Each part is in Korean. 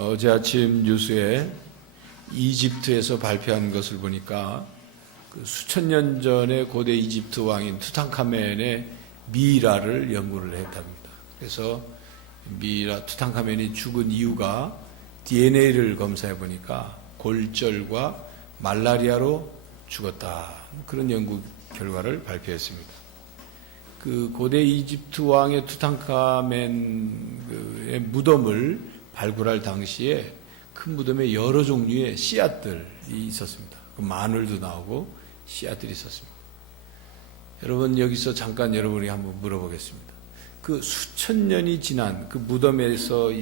어제 아침 뉴스에 이집트에서 발표한 것을 보니까 그 수천 년 전에 고대 이집트 왕인 투탕카멘의 미이라를 연구를 했답니다. 그래서 미이라 투탕카멘이 죽은 이유가 DNA를 검사해 보니까 골절과 말라리아로 죽었다. 그런 연구 결과를 발표했습니다. 그 고대 이집트 왕의 투탕카멘의 무덤을 발굴할 당시에 큰 무덤에 여러 종류의 씨앗들이 있었습니다. 마늘도 나오고 씨앗들이 있었습니다. 여러분, 여기서 잠깐 여러분이 한번 물어보겠습니다. 그 수천 년이 지난 그 무덤에서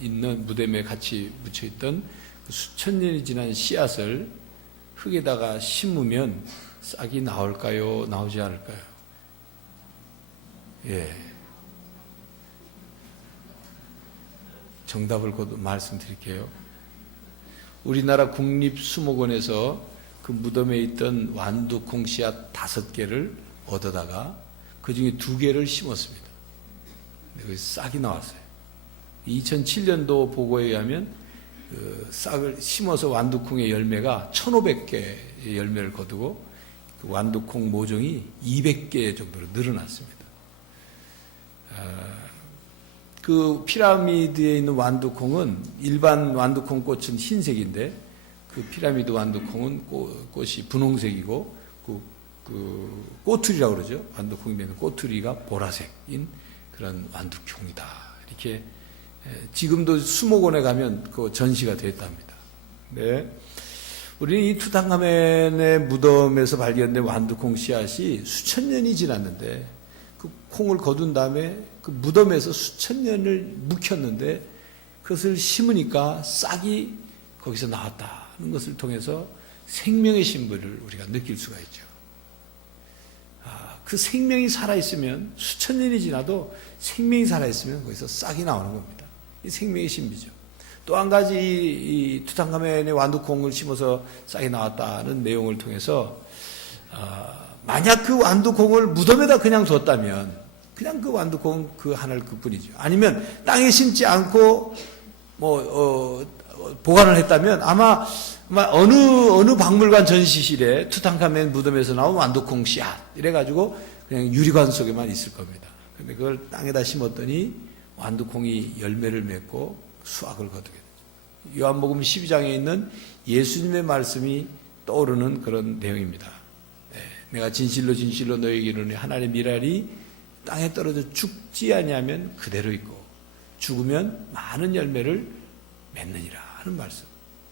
있는 무덤에 같이 묻혀있던 그 수천 년이 지난 씨앗을 흙에다가 심으면 싹이 나올까요? 나오지 않을까요? 예. 정답을 곧 말씀드릴게요. 우리나라 국립수목원에서 그 무덤에 있던 완두콩 씨앗 5개를 얻어다가 그 중에 2개를 심었습니다. 그 싹이 나왔어요. 2007년도 보고에 의하면 그 싹을 심어서 완두콩의 열매가 1,500개의 열매를 거두고 그 완두콩 모종이 200개 정도로 늘어났습니다. 그 피라미드에 있는 완두콩은 일반 완두콩 꽃은 흰색인데 그 피라미드 완두콩은 꽃이 분홍색이고 그 꼬투리라고 그러죠. 완두콩이 맺는 꼬투리가 보라색인 그런 완두콩이다. 이렇게 지금도 수목원에 가면 그 전시가 됐답니다. 네. 우리는 이 투탕카멘의 무덤에서 발견된 완두콩 씨앗이 수천 년이 지났는데 그 콩을 거둔 다음에 그 무덤에서 수천 년을 묵혔는데 그것을 심으니까 싹이 거기서 나왔다는 것을 통해서 생명의 신비를 우리가 느낄 수가 있죠. 그 생명이 살아있으면 수천 년이 지나도 생명이 살아있으면 거기서 싹이 나오는 겁니다. 이 생명의 신비죠. 또 한 가지 이 투탕카멘의 완두콩을 심어서 싹이 나왔다는 내용을 통해서 만약 그 완두콩을 무덤에다 그냥 뒀다면 그냥 그 완두콩 그 하나를 그뿐이죠. 아니면 땅에 심지 않고 보관을 했다면 아마 어느 박물관 전시실에 투탕카멘 무덤에서 나온 완두콩 씨앗 이래가지고 그냥 유리관 속에만 있을 겁니다. 근데 그걸 땅에다 심었더니 완두콩이 열매를 맺고 수확을 거두게 되죠. 요한복음 12장에 있는 예수님의 말씀이 떠오르는 그런 내용입니다. 내가 진실로 진실로 너희에게 이르노니 하나님의 미랄이 땅에 떨어져 죽지 아니하면 그대로 있고 죽으면 많은 열매를 맺느니라 하는 말씀.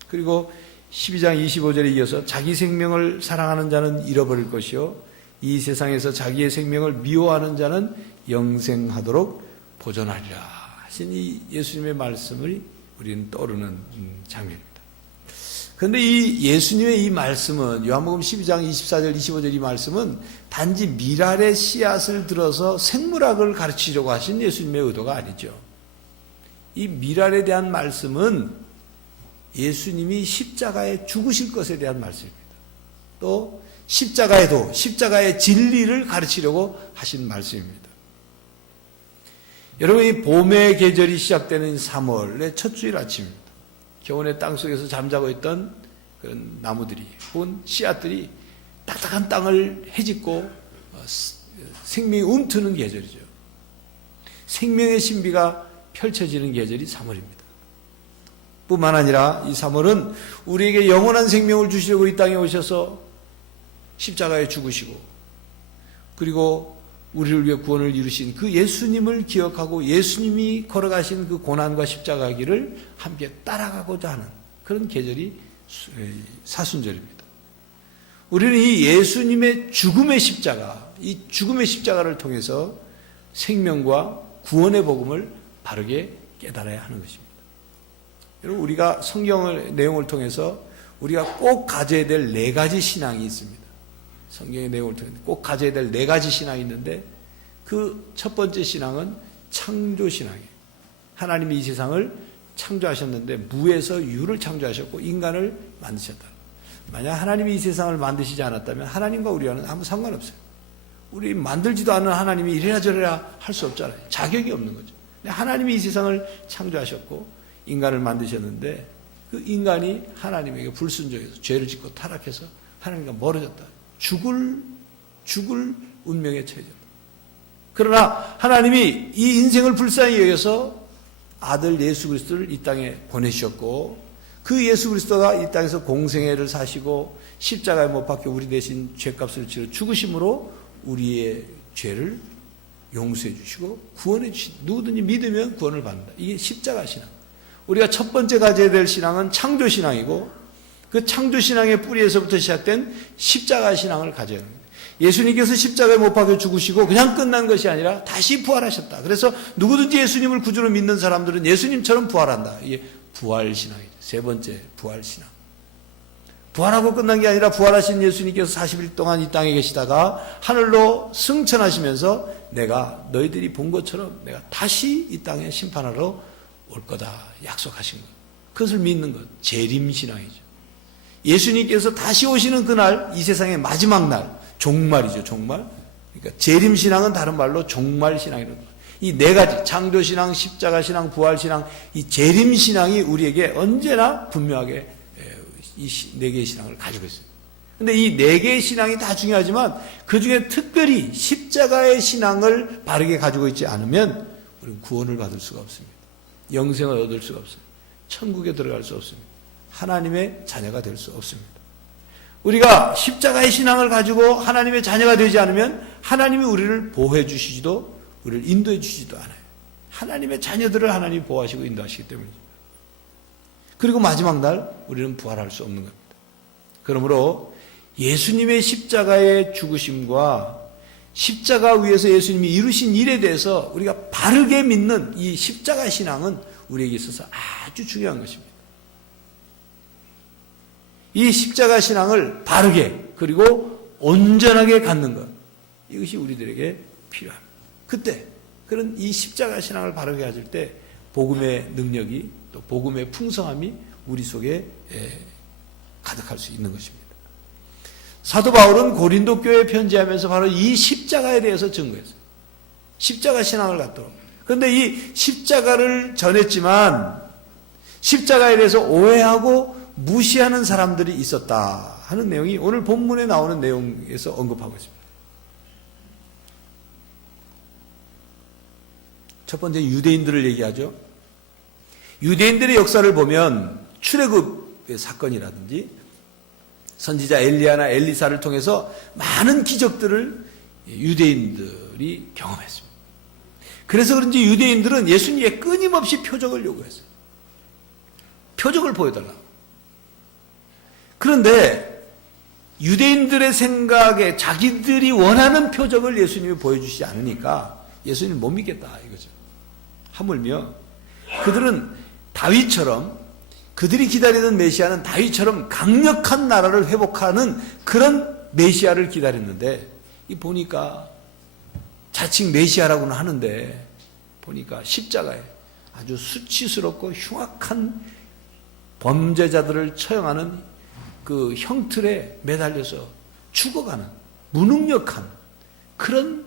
그리고 12장 25절에 이어서 자기 생명을 사랑하는 자는 잃어버릴 것이요 이 세상에서 자기의 생명을 미워하는 자는 영생하도록 보존하리라 하신 이 예수님의 말씀을 우리는 떠오르는 장면입니다. 그런데 이 예수님의 이 말씀은 요한복음 12장 24절 25절 이 말씀은 단지 미랄의 씨앗을 들어서 생물학을 가르치려고 하신 예수님의 의도가 아니죠. 이 미랄에 대한 말씀은 예수님이 십자가에 죽으실 것에 대한 말씀입니다. 또 십자가의 진리를 가르치려고 하신 말씀입니다. 여러분, 이 봄의 계절이 시작되는 3월의 첫 주일 아침입니다. 겨우내 땅속에서 잠자고 있던 그런 나무들이 혹은 씨앗들이 딱딱한 땅을 헤집고 생명이 움트는 계절이죠. 생명의 신비가 펼쳐지는 계절이 3월입니다. 뿐만 아니라 이 3월은 우리에게 영원한 생명을 주시려고 이 땅에 오셔서 십자가에 죽으시고 그리고 우리를 위해 구원을 이루신 그 예수님을 기억하고 예수님이 걸어가신 그 고난과 십자가 길을 함께 따라가고자 하는 그런 계절이 사순절입니다. 우리는 이 예수님의 죽음의 십자가, 이 죽음의 십자가를 통해서 생명과 구원의 복음을 바르게 깨달아야 하는 것입니다. 여러분, 우리가 성경의 내용을 통해서 우리가 꼭 가져야 될 4가지 신앙이 있습니다. 성경의 내용을 통해서 꼭 가져야 될 4가지 신앙이 있는데 그 첫 번째 신앙은 창조신앙이에요. 하나님이 이 세상을 창조하셨는데 무에서 유를 창조하셨고 인간을 만드셨다. 만약 하나님이 이 세상을 만드시지 않았다면 하나님과 우리와는 아무 상관없어요. 우리 만들지도 않은 하나님이 이래라 저래라 할 수 없잖아요. 자격이 없는 거죠. 하나님이 이 세상을 창조하셨고 인간을 만드셨는데 그 인간이 하나님에게 불순종해서 죄를 짓고 타락해서 하나님과 멀어졌다. 죽을 운명에 처해졌다. 그러나 하나님이 이 인생을 불쌍히 여겨서 아들 예수 그리스도를 이 땅에 보내주셨고 그 예수 그리스도가 이 땅에서 공생애를 사시고 십자가에 못 박혀 우리 대신 죄값을 치러 죽으심으로 우리의 죄를 용서해 주시고 구원해 주신 누구든지 믿으면 구원을 받는다. 이게 십자가 신앙. 우리가 첫 번째 가져야 될 신앙은 창조 신앙이고 그 창조 신앙의 뿌리에서부터 시작된 십자가 신앙을 가져야 합니다. 예수님께서 십자가에 못 박혀 죽으시고 그냥 끝난 것이 아니라 다시 부활하셨다. 그래서 누구든지 예수님을 구주로 믿는 사람들은 예수님처럼 부활한다. 이게 부활 신앙이죠. 세 번째 부활 신앙. 부활하고 끝난 게 아니라 부활하신 예수님께서 40일 동안 이 땅에 계시다가 하늘로 승천하시면서 내가 너희들이 본 것처럼 내가 다시 이 땅에 심판하러 올 거다 약속하신 것. 그것을 믿는 것. 재림신앙이죠. 예수님께서 다시 오시는 그날 이 세상의 마지막 날 종말이죠. 종말. 그러니까 재림신앙은 다른 말로 종말신앙이라는 거예요. 이 네 가지 창조신앙, 십자가신앙, 부활신앙 이 재림신앙이 우리에게 언제나 분명하게 이 네 개의 신앙을 가지고 있어요. 근데 이 네 개의 신앙이 다 중요하지만 그 중에 특별히 십자가의 신앙을 바르게 가지고 있지 않으면 우리는 구원을 받을 수가 없습니다. 영생을 얻을 수가 없어요. 천국에 들어갈 수 없습니다. 하나님의 자녀가 될 수 없습니다. 우리가 십자가의 신앙을 가지고 하나님의 자녀가 되지 않으면 하나님이 우리를 보호해 주시지도 우리를 인도해 주시지도 않아요. 하나님의 자녀들을 하나님이 보호하시고 인도하시기 때문이죠. 그리고 마지막 날 우리는 부활할 수 없는 겁니다. 그러므로 예수님의 십자가의 죽으심과 십자가 위에서 예수님이 이루신 일에 대해서 우리가 바르게 믿는 이 십자가 신앙은 우리에게 있어서 아주 중요한 것입니다. 이 십자가 신앙을 바르게 그리고 온전하게 갖는 것 이것이 우리들에게 필요합니다. 그때 그런 이 십자가 신앙을 바르게 가질 때 복음의 능력이 또 복음의 풍성함이 우리 속에 가득할 수 있는 것입니다. 사도 바울은 고린도 교회에 편지하면서 바로 이 십자가에 대해서 증거했어요. 십자가 신앙을 갖도록. 그런데 이 십자가를 전했지만 십자가에 대해서 오해하고 무시하는 사람들이 있었다 하는 내용이 오늘 본문에 나오는 내용에서 언급하고 있습니다. 첫 번째 유대인들을 얘기하죠. 유대인들의 역사를 보면 출애굽의 사건이라든지 선지자 엘리야나 엘리사를 통해서 많은 기적들을 유대인들이 경험했습니다. 그래서 그런지 유대인들은 예수님의 끊임없이 표적을 요구했어요. 표적을 보여달라고. 그런데 유대인들의 생각에 자기들이 원하는 표적을 예수님이 보여주시지 않으니까 예수님을 못 믿겠다 이거죠. 하물며 그들은 다윗처럼 그들이 기다리는 메시아는 다윗처럼 강력한 나라를 회복하는 그런 메시아를 기다렸는데 이 보니까 자칭 메시아라고는 하는데 보니까 십자가에 아주 수치스럽고 흉악한 범죄자들을 처형하는 그 형틀에 매달려서 죽어가는 무능력한 그런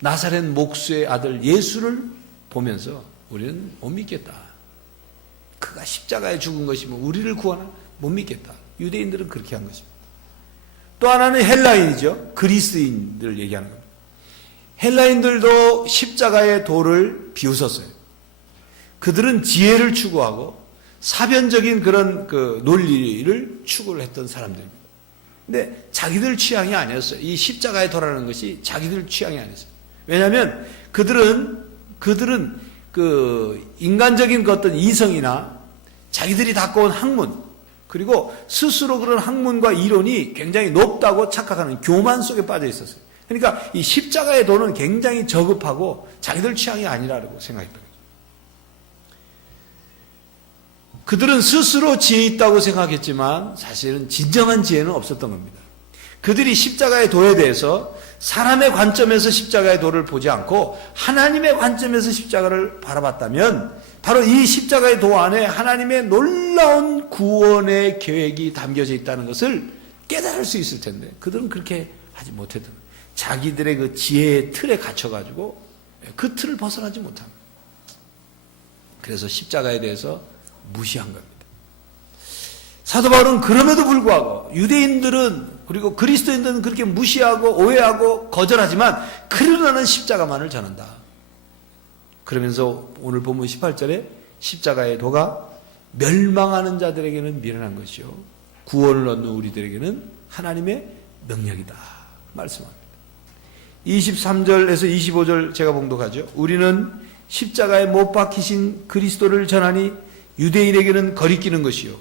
나사렛 목수의 아들 예수를 보면서 우리는 못 믿겠다. 그가 십자가에 죽은 것이면 우리를 구하나? 못 믿겠다. 유대인들은 그렇게 한 것입니다. 또 하나는 헬라인이죠. 그리스인들을 얘기하는 겁니다. 헬라인들도 십자가의 도를 비웃었어요. 그들은 지혜를 추구하고 사변적인 그런 그 논리를 추구를 했던 사람들입니다. 근데 자기들 취향이 아니었어요. 이 십자가의 도라는 것이 자기들 취향이 아니었어요. 왜냐하면 그들은 그 인간적인 그 어떤 이성이나 자기들이 갖고 온 학문 그리고 스스로 그런 학문과 이론이 굉장히 높다고 착각하는 교만 속에 빠져 있었어요. 그러니까 이 십자가의 도는 굉장히 저급하고 자기들 취향이 아니라고 생각했던 거죠. 그들은 스스로 지혜 있다고 생각했지만 사실은 진정한 지혜는 없었던 겁니다. 그들이 십자가의 도에 대해서 사람의 관점에서 십자가의 도를 보지 않고 하나님의 관점에서 십자가를 바라봤다면 바로 이 십자가의 도 안에 하나님의 놀라운 구원의 계획이 담겨져 있다는 것을 깨달을 수 있을 텐데 그들은 그렇게 하지 못했던 거예요. 자기들의 그 지혜의 틀에 갇혀가지고 그 틀을 벗어나지 못합니다. 그래서 십자가에 대해서 무시한 겁니다. 사도 바울은 그럼에도 불구하고 유대인들은 그리고 그리스도인들은 그렇게 무시하고 오해하고 거절하지만 그러나는 십자가만을 전한다. 그러면서 오늘 본문 18절에 십자가의 도가 멸망하는 자들에게는 미련한 것이요 구원을 얻는 우리들에게는 하나님의 능력이다 말씀합니다. 23절에서 25절 제가 봉독하죠. 우리는 십자가에 못 박히신 그리스도를 전하니 유대인에게는 거리끼는 것이요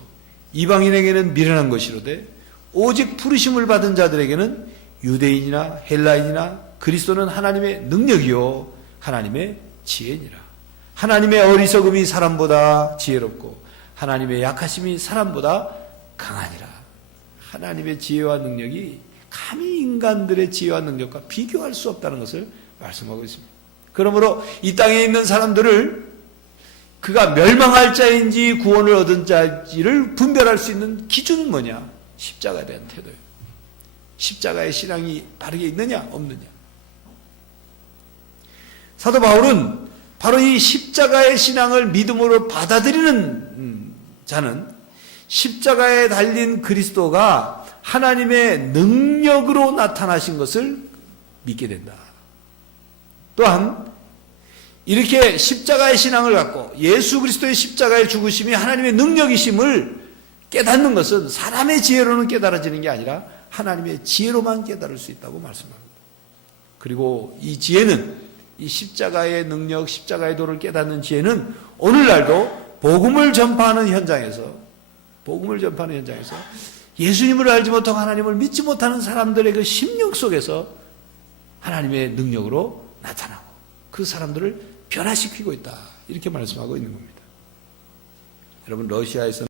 이방인에게는 미련한 것이로되 오직 부르심을 받은 자들에게는 유대인이나 헬라인이나 그리스도는 하나님의 능력이요 하나님의 지혜니라. 하나님의 어리석음이 사람보다 지혜롭고 하나님의 약하심이 사람보다 강하니라. 하나님의 지혜와 능력이 감히 인간들의 지혜와 능력과 비교할 수 없다는 것을 말씀하고 있습니다. 그러므로 이 땅에 있는 사람들을 그가 멸망할 자인지 구원을 얻은 자인지를 분별할 수 있는 기준은 뭐냐? 십자가에 대한 태도예요. 십자가의 신앙이 바르게 있느냐 없느냐. 사도 바울은 바로 이 십자가의 신앙을 믿음으로 받아들이는 자는 십자가에 달린 그리스도가 하나님의 능력으로 나타나신 것을 믿게 된다. 또한 이렇게 십자가의 신앙을 갖고 예수 그리스도의 십자가의 죽으심이 하나님의 능력이심을 깨닫는 것은 사람의 지혜로는 깨달아지는 게 아니라 하나님의 지혜로만 깨달을 수 있다고 말씀합니다. 그리고 이 지혜는 이 십자가의 능력, 십자가의 도를 깨닫는 지혜는 오늘날도 복음을 전파하는 현장에서 예수님을 알지 못하고 하나님을 믿지 못하는 사람들의 그 심령 속에서 하나님의 능력으로 나타나고 그 사람들을 변화시키고 있다. 이렇게 말씀하고 있는 겁니다. 여러분 러시아에서는